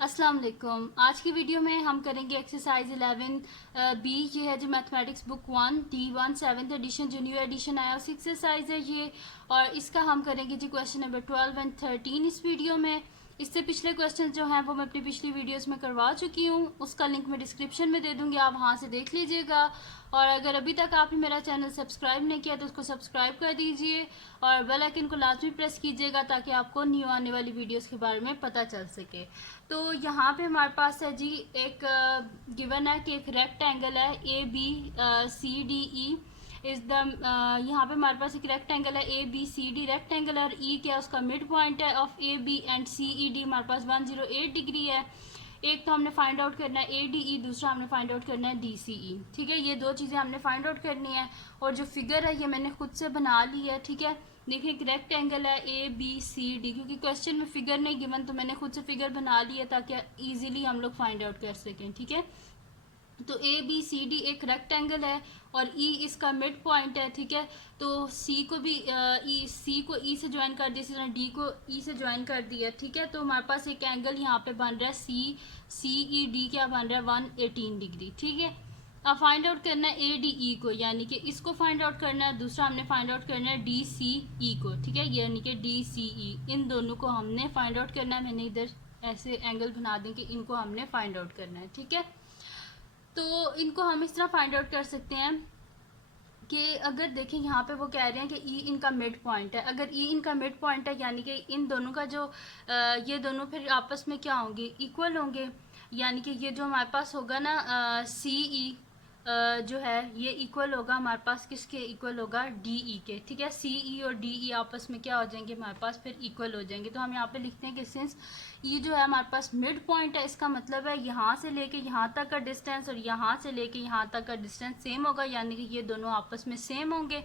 अस्सलाम वालेकुम। आज की वीडियो में हम करेंगे एक्सरसाइज 11 बी। ये है जो mathematics book 1D1 7th edition जो न्यू एडिशन आया उस एक्सरसाइज है ये। और इसका हम करेंगे जी क्वेश्चन नंबर 12 एंड 13 इस वीडियो में। इससे पिछले क्वेश्चन जो हैं वो मैं अपनी पिछली वीडियोस में करवा चुकी हूँ, उसका लिंक मैं डिस्क्रिप्शन में दे दूँगी, आप वहाँ से देख लीजिएगा। और अगर अभी तक आपने मेरा चैनल सब्सक्राइब नहीं किया तो उसको सब्सक्राइब कर दीजिए और बेल आइकन को लाजमी प्रेस कीजिएगा ताकि आपको न्यू आने वाली वीडियोस के बारे में पता चल सके। तो यहाँ पे हमारे पास है जी एक गिवन है कि एक रेक्टेंगल है ABCDE इज द। यहाँ पे हमारे पास एक रेक्टेंगल है ABCD रेक्टेंगल और E क्या उसका मिड पॉइंट है ऑफ AB एंड CED हमारे पास 108 डिग्री है। एक तो हमने फाइंड आउट करना है ADE, दूसरा हमने फाइंड आउट करना है DCE। ठीक है, ये दो चीज़ें हमने फाइंड आउट करनी है। और जो फिगर है ये मैंने खुद से बना ली है। ठीक है, देखिए एक रेक्टेंगल है ABCD, क्योंकि क्वेश्चन में फिगर नहीं गिवन तो मैंने खुद से फिगर बना ली है ताकि इजीली हम लोग फाइंड आउट कर सकें। ठीक है, तो ABCD एक रेक्टेंगल है और E इसका मिड पॉइंट है। ठीक है, तो C को भी C को E से ज्वाइन कर दिया, इसी तरह D को E से ज्वाइन कर दिया। ठीक है, तो हमारे पास एक एंगल यहाँ पे बन रहा है CED क्या बन रहा है 118 डिग्री। ठीक है, अब फाइंड आउट करना है ADE को, यानी कि इसको फाइंड आउट करना है। दूसरा हमने फाइंड आउट करना है DCE को। ठीक है, यानी कि DCE इन दोनों को हमने फाइंड आउट करना है। मैंने इधर ऐसे एंगल बना दें कि इनको हमने फाइंड आउट करना है। ठीक है, तो इनको हम इस तरह फाइंड आउट कर सकते हैं कि अगर देखें यहाँ पे वो कह रहे हैं कि E इनका मिड पॉइंट है। अगर E इनका मिड पॉइंट है यानी कि इन दोनों का जो ये दोनों फिर आपस में क्या होंगे, इक्वल होंगे। यानी कि ये जो हमारे पास होगा ना CE जो है ये इक्वल होगा हमारे पास किसके, इक्वल होगा DE के। ठीक है, CE और DE आपस में क्या हो जाएंगे, हमारे पास फिर इक्वल हो जाएंगे। तो हम यहाँ पे लिखते हैं कि सिंस E जो है हमारे पास मिड पॉइंट है, इसका मतलब है यहाँ से लेके यहाँ तक का डिस्टेंस और यहाँ से लेके यहाँ तक का डिस्टेंस सेम होगा, यानी कि ये दोनों आपस में सेम होंगे।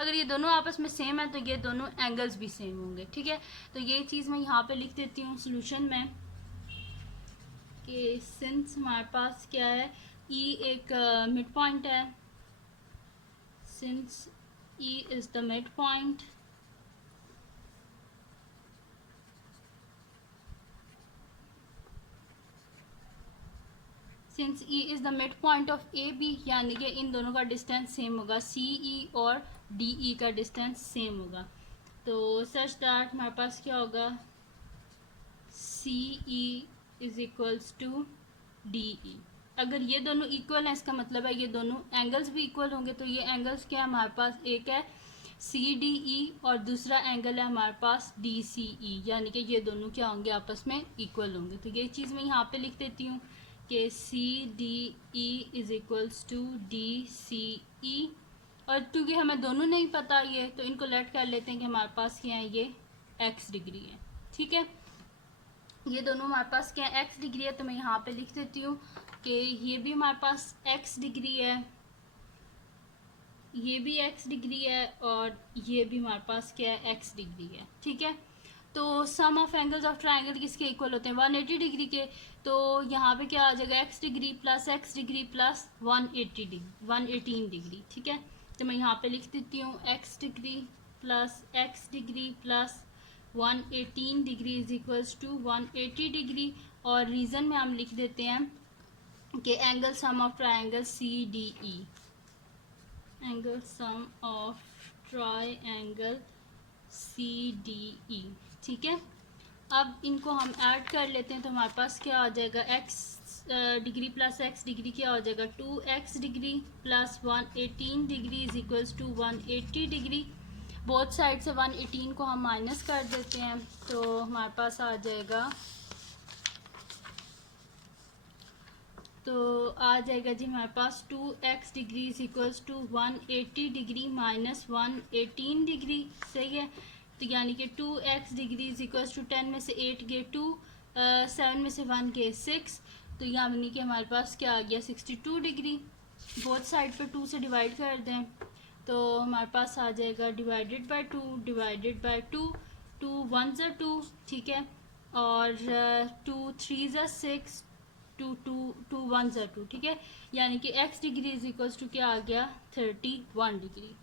अगर ये दोनों आपस में सेम है तो ये दोनों एंगल्स भी सेम होंगे। ठीक है, तो ये चीज़ मैं यहाँ पे लिख देती हूँ सोल्यूशन में कि सिंस हमारे पास क्या है, E एक मिड पॉइंट है, since E is the mid point, since E is the mid point of AB, यानी कि इन दोनों का डिस्टेंस सेम होगा, CE और DE का डिस्टेंस सेम होगा। तो सच दैट हमारे पास क्या होगा, CE is equals to DE। अगर ये दोनों इक्वल हैं इसका मतलब है ये दोनों एंगल्स भी इक्वल होंगे। तो ये एंगल्स क्या है हमारे पास, एक है CDE और दूसरा एंगल है हमारे पास DCE, यानी कि ये दोनों क्या होंगे, आपस में इक्वल होंगे। तो ये चीज़ मैं यहाँ पे लिख देती हूँ कि CDE is equals to DCE। और क्योंकि हमें दोनों नहीं पता ये, तो इनको लेट कर लेते हैं कि हमारे पास क्या है, ये x डिग्री है। ठीक है, ये दोनों हमारे पास क्या है, x डिग्री है। तो मैं यहाँ पे लिख देती हूँ कि ये भी हमारे पास x डिग्री है, ये भी x डिग्री है और ये भी हमारे पास क्या है, x डिग्री है। ठीक है, तो सम ऑफ एंगल्स ऑफ ट्राइंगल किसके इक्वल होते हैं, 180 डिग्री के। तो यहाँ पे क्या आ जाएगा, x degree plus x degree plus 118 degree. ठीक है, तो मैं यहाँ पे लिख देती हूँ x degree plus x degree plus 118 degree is equals to 180 degree. और रीज़न में हम लिख देते हैं कि angle sum of triangle CDE, angle sum of triangle CDE। ठीक है, अब इनको हम ऐड कर लेते हैं तो हमारे पास क्या आ जाएगा, x degree plus x degree क्या हो जाएगा, 2x degree plus 118 degree is equals to 180 degree. Both side से 118 को हम माइनस कर देते हैं तो हमारे पास आ जाएगा, तो आ जाएगा जी हमारे पास 2x degree is equals to 180 degree minus 118 degree. सही है, तो यानी कि 2x degree is equals to 10 में से 8 गए 2, 7 में से 1 गए 6, तो यानी कि हमारे पास क्या आ गया 62 डिग्री। बोथ साइड पे 2 से डिवाइड कर दें तो हमारे पास आ जाएगा डिवाइडेड बाय 2 डिवाइडेड बाय 2, 2 1 ज़ा 2। ठीक है, और 2 3 ज़ा 6, 2 2 1 ज़ा 2। ठीक है, यानी कि x degree is equals to क्या आ गया 31 डिग्री।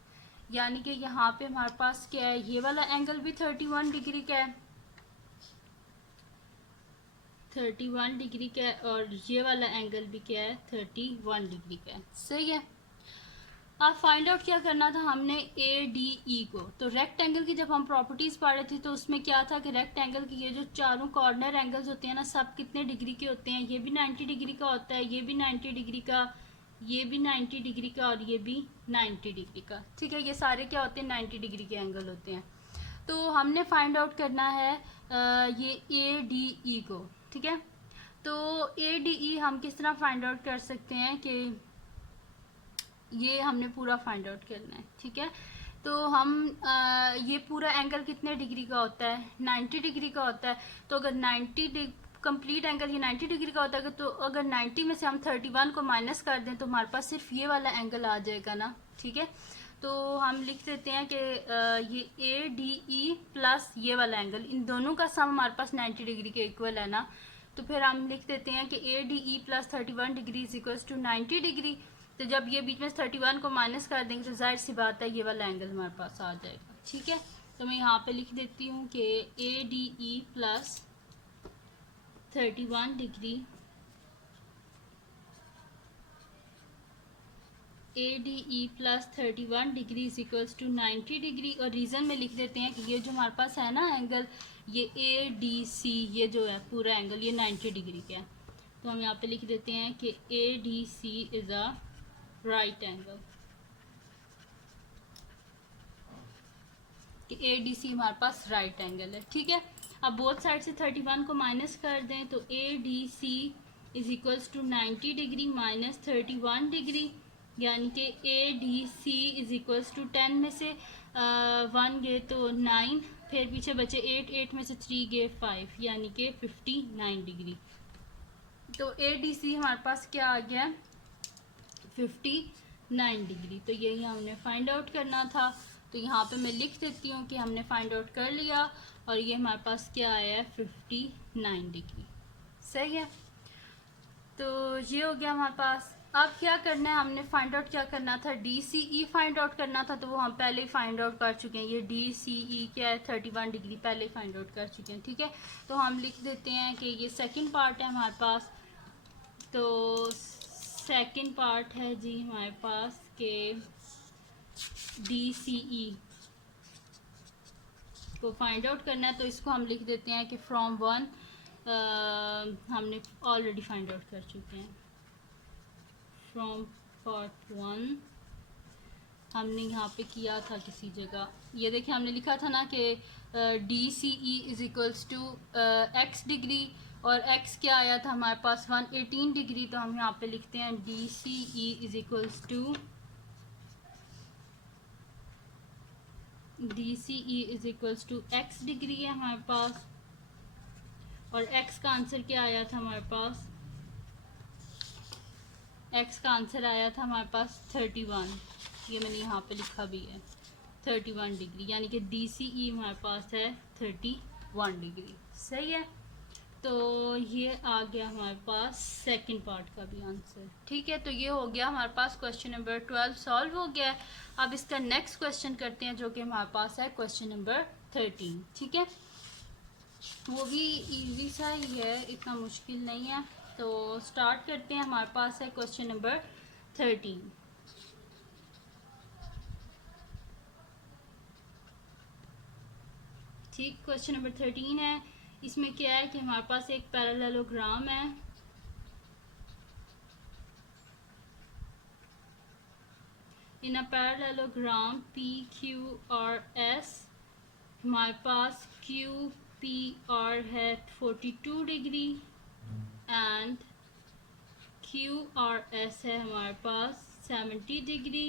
यानी कि यहाँ पे हमारे पास क्या है, ये वाला एंगल भी 31 डिग्री का है, 31 डिग्री का है और ये वाला एंगल भी क्या है 31 डिग्री का है। सही है। अब फाइंड आउट क्या करना था हमने ए डी ई को। तो रेक्टेंगल की जब हम प्रॉपर्टीज पढ़ रहे थे तो उसमें क्या था कि रेक्टेंगल की ये जो चारों कॉर्नर एंगल्स होते हैं ना सब कितने डिग्री के होते हैं। ये भी 90 डिग्री का होता है, ये भी 90 डिग्री का, ये भी 90 डिग्री का और ये भी 90 डिग्री का। ठीक है, ये सारे क्या होते हैं 90 डिग्री के एंगल होते हैं। तो हमने फाइंड आउट करना है ये ए डी ई को। ठीक है, तो ए डी ई हम किस तरह फाइंड आउट कर सकते हैं कि ये हमने पूरा फाइंड आउट करना है। ठीक है, तो हम ये पूरा एंगल कितने डिग्री का होता है 90 डिग्री का होता है। तो अगर 90 कंप्लीट एंगल ये 90 डिग्री का होता है तो अगर 90 में से हम 31 को माइनस कर दें तो हमारे पास सिर्फ ये वाला एंगल आ जाएगा ना। ठीक है, तो हम लिख देते हैं कि ये ए डी ई प्लस ये वाला एंगल, इन दोनों का सम हमारे पास 90 डिग्री के इक्वल है ना। तो फिर हम लिख देते हैं कि A D E plus 31 degree is equal to 90 degree. तो जब ये बीच में 31 को माइनस कर देंगे तो जाहिर सी बात है ये वाला एंगल हमारे पास आ जाएगा। ठीक है, तो मैं यहाँ पे लिख देती हूँ कि A D E plus 31 degree, A D E plus 31 degree is equals to 90 degree. और रीज़न में लिख देते हैं कि ये जो हमारे पास है ना एंगल, ये ए डी सी, ये जो है पूरा एंगल ये 90 डिग्री का है। तो हम यहाँ पे लिख देते हैं कि A D C is a right angle, कि ए डी सी हमारे पास राइट एंगल है। ठीक है, अब बोथ साइड से 31 को माइनस कर दें तो A D C is equals to 90 degree minus 31 degree, यानी कि A D C is equals to 10 में से 1 गए तो 9, फिर पीछे बचे 8, 8 में से 3 गए 5, यानी कि 59 डिग्री। तो ए डी सी हमारे पास क्या आ गया 59 डिग्री। तो यही हमने फाइंड आउट करना था। तो यहाँ पे मैं लिख देती हूँ कि हमने फाइंड आउट कर लिया और ये हमारे पास क्या आया है 59 डिग्री। सही है, तो ये हो गया हमारे पास। अब क्या करना है, हमने फाइंड आउट क्या करना था D C E find out करना था, तो वो हम पहले ही फाइंड आउट कर चुके हैं। ये डी सी ई क्या है 31 डिग्री पहले ही फाइंड आउट कर चुके हैं। ठीक है, तो हम लिख देते हैं कि ये सेकंड पार्ट है हमारे पास। तो सेकंड पार्ट है जी हमारे पास के डी सी ई को फाइंड आउट करना है। तो इसको हम लिख देते हैं कि फ्रॉम 1 हमने ऑलरेडी फाइंड आउट कर चुके हैं। फ्रॉम पार्ट 1 हमने यहाँ पे किया था किसी जगह, ये देखिए हमने लिखा था ना कि D C E is equals to X degree और x क्या आया था हमारे पास 118 डिग्री। तो हम यहाँ पे लिखते हैं D C E is equals to D C E is equals to X degree है हमारे पास, और x का आंसर क्या आया था हमारे पास, x का आंसर आया था हमारे पास 31, ये मैंने यहाँ पे लिखा भी है 31 डिग्री, यानी कि डी सी ई हमारे पास है 31 डिग्री। सही है, तो ये आ गया हमारे पास सेकंड पार्ट का भी आंसर। ठीक है, तो ये हो गया हमारे पास क्वेश्चन नंबर 12 सॉल्व हो गया है। अब इसका नेक्स्ट क्वेश्चन करते हैं जो कि हमारे पास है क्वेश्चन नंबर 13। ठीक है, वो भी इजी सा ही है, इतना मुश्किल नहीं है। तो स्टार्ट करते हैं, हमारे पास है क्वेश्चन नंबर 13। ठीक, क्वेश्चन नंबर 13 है। इसमें क्या है कि हमारे पास एक पैरेललोग्राम है। In a parallelogram P Q R S हमारे पास क्यू पी आर है 42 degree and Q R S है हमारे पास 70 डिग्री।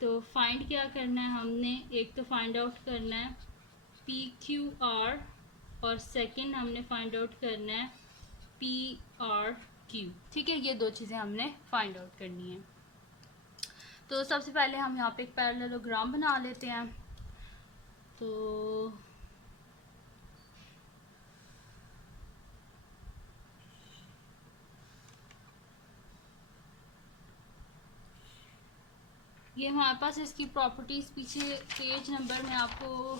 तो फाइंड क्या करना है हमने, एक तो फाइंड आउट करना है पी क्यू आर और सेकंड हमने फाइंड आउट करना है पी आर क्यू। ठीक है, ये दो चीज़ें हमने फाइंड आउट करनी है। तो सबसे पहले हम यहाँ पे एक पैरेललोग्राम बना लेते हैं। तो ये हमारे पास इसकी प्रॉपर्टीज़ पीछे पेज नंबर में आपको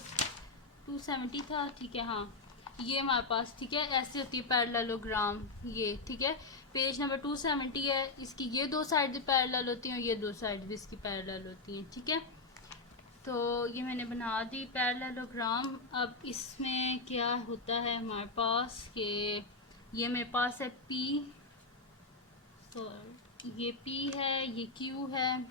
270 था। ठीक है, हाँ, ये हमारे पास, ठीक है, ऐसे होती है पैरेललोग्राम ये, ठीक है। पेज नंबर 270 है, इसकी ये दो साइड भी पैरेलल होती हैं और ये दो साइड भी इसकी पैरेलल होती हैं, ठीक है। तो ये मैंने बना दी पैरेललोग्राम। अब इसमें क्या होता है हमारे पास कि ये मेरे पास है P, तो ये P है, ये Q है,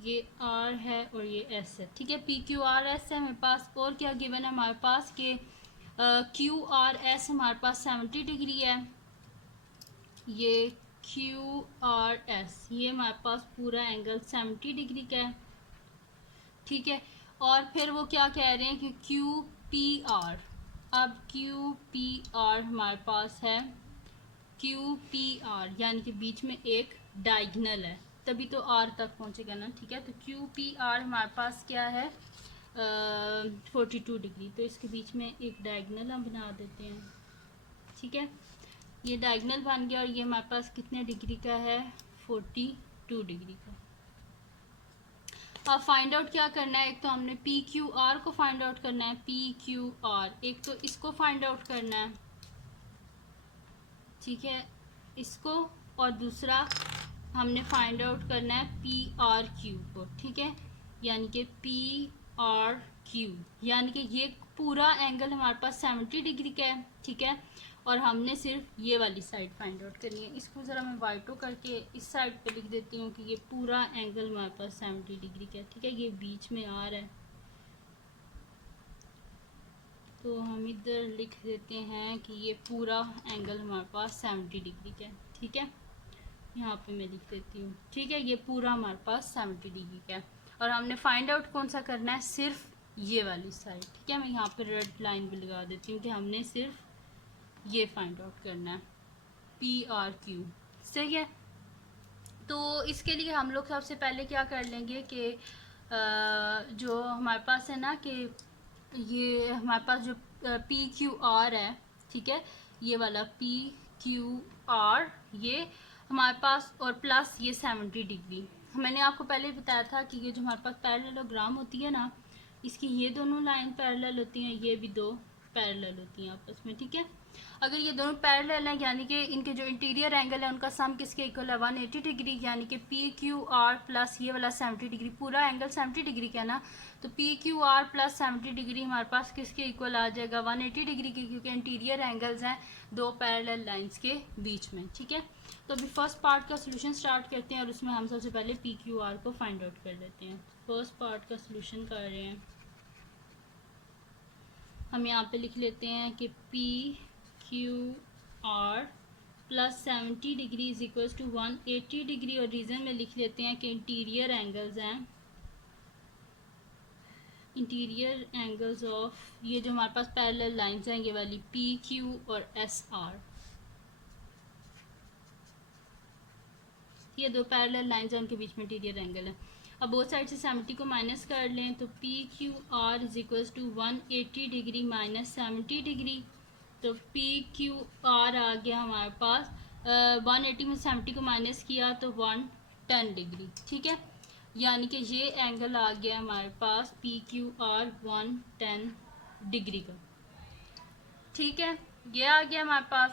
ये R है और ये S है, ठीक है। PQRS है मेरे पास। और क्या गिवन है हमारे पास कि QRS हमारे पास 70 डिग्री है। ये QRS ये हमारे पास पूरा एंगल 70 डिग्री का है, ठीक है। और फिर वो क्या कह रहे हैं कि QPR, अब QPR हमारे पास है, QPR यानी कि बीच में एक डायगोनल है, तभी तो R तक पहुंचेगा ना, ठीक है। तो QPR हमारे पास क्या है, 42 डिग्री। तो इसके बीच में एक डायगोनल हम बना देते हैं, ठीक है। ये डायगोनल बन गया और ये हमारे पास कितने डिग्री का है, 42 डिग्री का। अब फाइंड आउट क्या करना है, एक तो हमने PQR को फाइंड आउट करना है, PQR, एक तो इसको फाइंड आउट करना है, ठीक है, इसको, और दूसरा हमने फाइंड आउट करना है PRQ को, ठीक है, यानी कि PRQ यानी कि ये पूरा एंगल हमारे पास 70 डिग्री का है, ठीक है। और हमने सिर्फ ये वाली साइड फाइंड आउट करनी है। इसको ज़रा मैं वाइटो करके इस साइड पे लिख देती हूँ कि ये पूरा एंगल हमारे पास 70 डिग्री का है, ठीक है। ये बीच में आ रहा है तो हम इधर लिख देते हैं कि ये पूरा एंगल हमारे पास 70 डिग्री का है, ठीक है। यहाँ पे मैं लिख देती हूँ, ठीक है, ये पूरा हमारे पास 70 डिग्री का है। और हमने फाइंड आउट कौन सा करना है, सिर्फ ये वाली साइड, ठीक है। मैं यहाँ पे रेड लाइन भी लगा देती हूँ कि हमने सिर्फ ये फाइंड आउट करना है, PRQ, सही है। तो इसके लिए हम लोग सबसे पहले क्या कर लेंगे कि जो हमारे पास है ना कि ये हमारे पास जो PQR है, ठीक है, ये वाला PQR ये हमारे पास, और प्लस ये 70 डिग्री। मैंने आपको पहले बताया था कि ये जो हमारे पास पैरेललोग्राम होती है ना, इसकी ये दोनों लाइन पैरेलल होती हैं, ये भी दो पैरेलल होती हैं आपस में, ठीक है। अगर ये दोनों पैरेलल हैं यानी कि इनके जो इंटीरियर एंगल है उनका सम किसके इक्वल है, 180 डिग्री, यानी कि PQR प्लस ये वाला 70 डिग्री, पूरा एंगल 70 डिग्री का है ना, तो PQR प्लस 70 डिग्री हमारे पास किसके इक्वल आ जाएगा, 180 डिग्री की, क्योंकि इंटीरियर एंगल्स हैं दो पैरेलल लाइंस के बीच में, ठीक है। तो अभी फर्स्ट पार्ट का सोल्यूशन स्टार्ट करते हैं और उसमें हम सबसे पहले PQR को फाइंड आउट कर लेते हैं। फर्स्ट पार्ट का सोल्यूशन कर रहे हैं हम, यहाँ पे लिख लेते हैं कि PQR plus 70 degree is equal to 180 degree, और रीज़न में लिख लेते हैं कि इंटीरियर एंगल्स हैं, इंटीरियर एंगल्स ऑफ ये जो हमारे पास पैरेलल लाइंस हैं, ये वाली PQ और SR, ये दो पैरेलल लाइंस हैं, उनके बीच में इंटीरियर एंगल है। अब बोथ साइड से 70 को माइनस कर लें तो PQR is equal to 180 degree minus 70 degree, तो PQR आ गया हमारे पास 180 में 70 को माइनस किया तो 110 डिग्री, ठीक है। यानी कि ये एंगल आ गया हमारे पास PQR 110 डिग्री का, ठीक है, ये आ गया हमारे पास।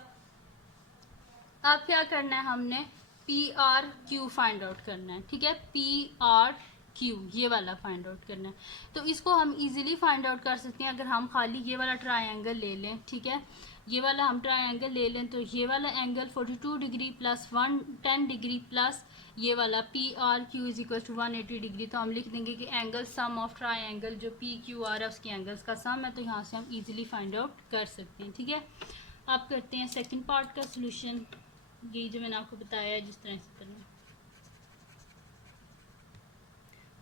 अब क्या करना है, हमने PRQ फाइंड आउट करना है, ठीक है, PRQ ये वाला फाइंड आउट करना है। तो इसको हम इजीली फाइंड आउट कर सकते हैं अगर हम खाली ये वाला ट्रायंगल ले लें, ठीक है, ये वाला हम ट्रायंगल ले लें तो ये वाला angle 42 degree plus 110 degree plus ये वाला PRQ is equal to 180 degree, तो हम लिख देंगे कि एंगल सम ऑफ ट्रायंगल जो PQR है उसके एंगल्स का सम है, तो यहाँ से हम इजीली फाइंड आउट कर सकते हैं, ठीक है। अब करते हैं सेकेंड पार्ट का सोल्यूशन, यही जो मैंने आपको बताया है जिस तरह से करना।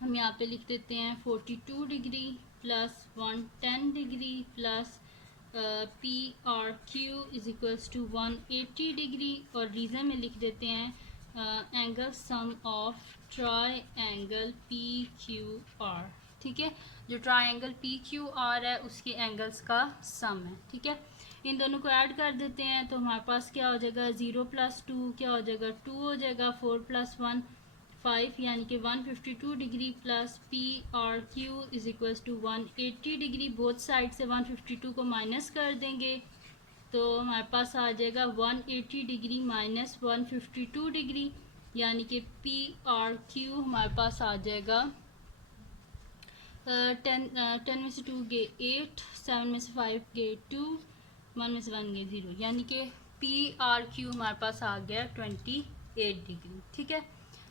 हम यहाँ पे लिख देते हैं 42 degree plus 110 degree plus PRQ is equals to 180 degree, और रीज़न में लिख देते हैं angle sum of triangle PQR, ठीक है, जो ट्रायंगल PQR है उसके एंगल्स का सम है, ठीक है। इन दोनों को ऐड कर देते हैं तो हमारे पास क्या हो जाएगा, 0 प्लस 2 क्या हो जाएगा, 2 हो जाएगा, 4 प्लस 1 5 यानी कि 152 degree plus P R Q is equals to 180 degree. Both side से 152 को माइनस कर देंगे तो हमारे पास आ जाएगा 180 डिग्री माइनस 152 डिग्री, यानी कि पी आर क्यू हमारे पास आ जाएगा 10 में से 2 गए 8, 7 में से 5 गए 2, 1 में से 1 गए 0, यानी कि पी आर क्यू हमारे पास आ गया 28 डिग्री। ठीक है,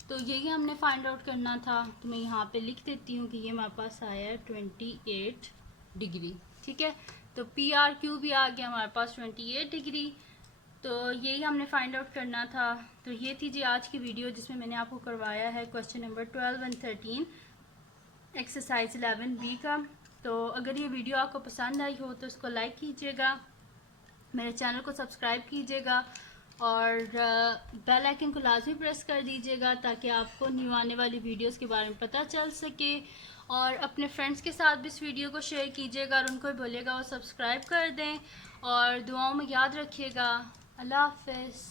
तो यही हमने फाइंड आउट करना था। तो मैं यहाँ पे लिख देती हूँ कि ये हमारे पास आया 28 डिग्री। ठीक है, तो पी आर क्यू भी आ गया हमारे पास 28 डिग्री। तो यही हमने फाइंड आउट करना था। तो ये थी जी आज की वीडियो जिसमें मैंने आपको करवाया है क्वेश्चन नंबर 12 और 13 एक्सरसाइज 11B का। तो अगर ये वीडियो आपको पसंद आई हो तो इसको लाइक कीजिएगा, मेरे चैनल को सब्सक्राइब कीजिएगा और बेल आइकन को लाजमी प्रेस कर दीजिएगा ताकि आपको न्यू आने वाली वीडियोस के बारे में पता चल सके। और अपने फ्रेंड्स के साथ भी इस वीडियो को शेयर कीजिएगा और उनको भी बोलिएगा वो सब्सक्राइब कर दें। और दुआओं में याद रखिएगा। अल्लाह हाफ़िज़।